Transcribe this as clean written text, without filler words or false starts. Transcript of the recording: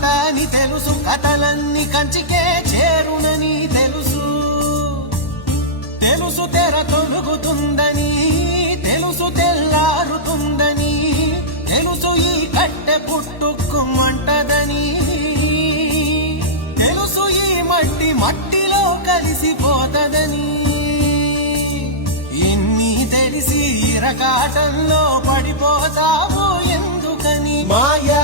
మాట అని తెలుసు, కథలన్నీ కంచికే చేరునని తెలుసు. తెలుసు తెర తొలుగుతుందని, తెలుసు తెల్లారుతుందని, తెలుసు ఈ కట్టె పుట్టుకుమంటదని, తెలుసు ఈ మట్టి మట్టిలో కలిసిపోతదని. ఇన్ని తెలిసి ఇరకాటంలో పడిపోతావు ఎందుకని? మాయా